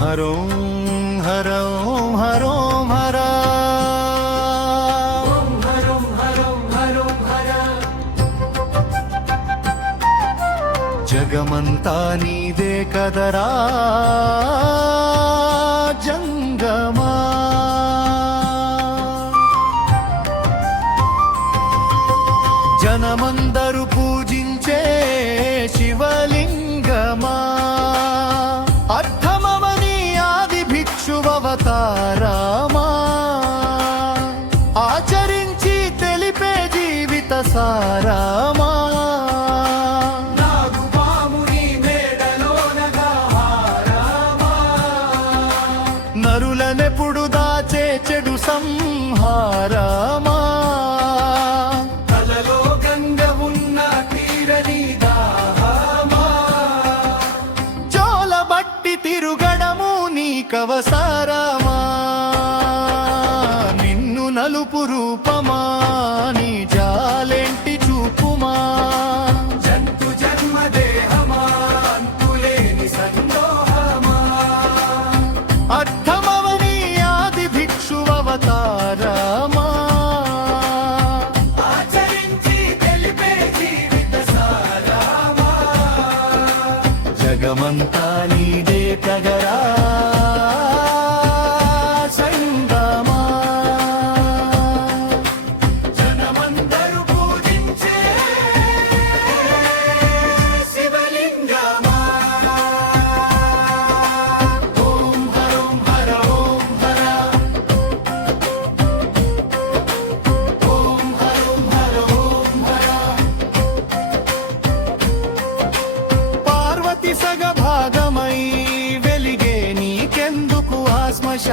హరోం హరోం హరోం హర జగమంతా నీదే కదరా జంగమ నలుపు రూపమా నీ జాలెంటి చూపుమా? జంతు జన్మదేహమా అంతులేని సందోహమా? అర్థమవని ఆది భిక్షు అవతారామాచరించి తెలిపే జీవిత భిక్షువతారమా జగమంతా నీదే తగరా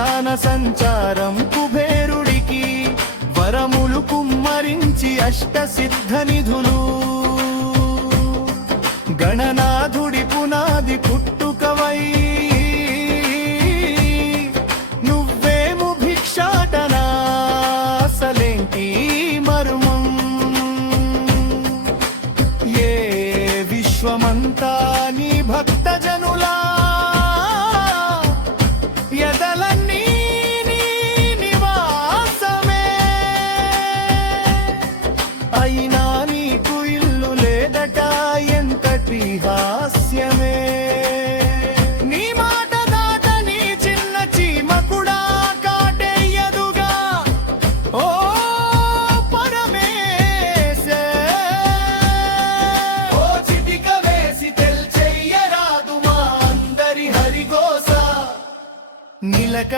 జ్ఞాన సంచారం కుబేరుడికి వరములు కుమ్మరించి అష్ట సిద్ధ నిధులు. గణనాథుడి పునాది పుట్టు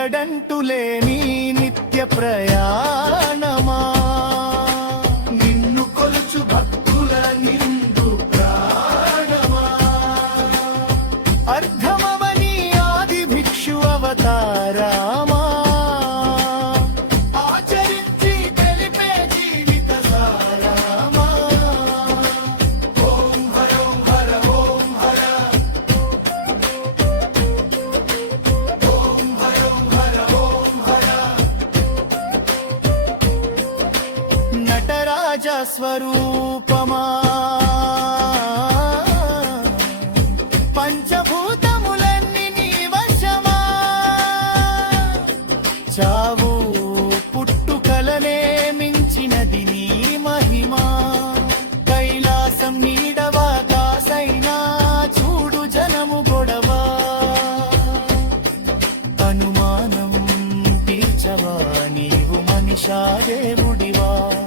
ఎక్కడంటులేని నిత్య ప్రయాణమా? నిన్ను కొలుచు భక్తుల నిండు ప్రాణమా? అర్ధమవని ఆది భిక్షు అవతార స్వరూపమా? పంచభూతములన్నీ నీ వశమా? చావు పుట్టుకలనే మించినది నీ మహిమా? కైలాసం నీడవా కాసైనా చూడు జనము గొడవా? అనుమానం తీర్చవా దేవుడివా?